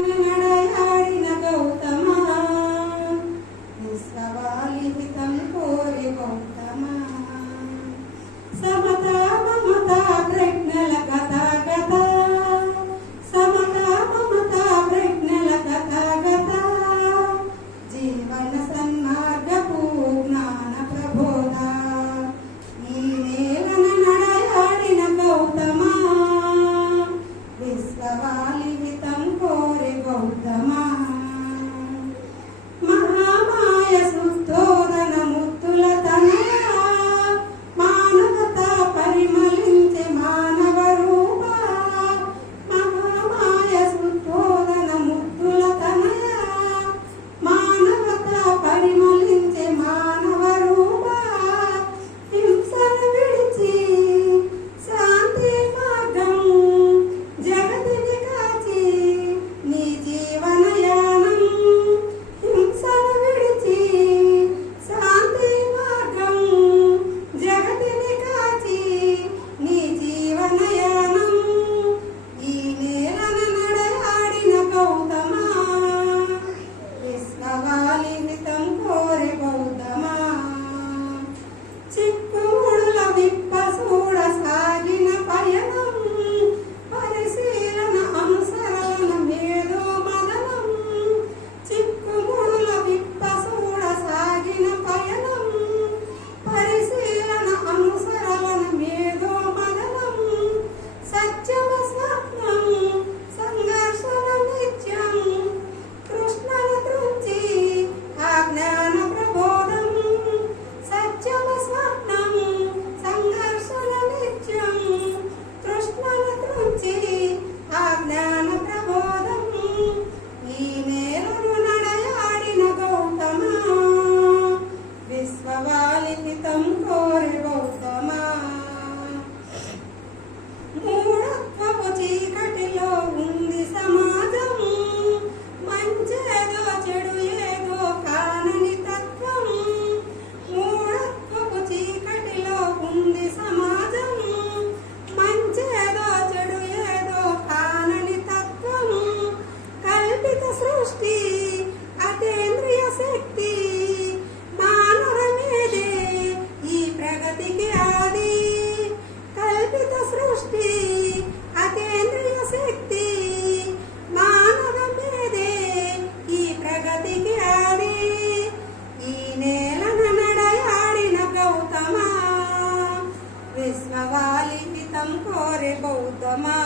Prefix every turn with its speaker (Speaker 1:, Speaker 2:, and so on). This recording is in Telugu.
Speaker 1: నడయాడిన గౌతమా. నిస్సవాలితం కోరి గౌతమా. Samatha Mamata ప్రజ్ఞల కాలిమితం Kori గౌతమా Nagkamali nito. ವಿಭೂತಮಾ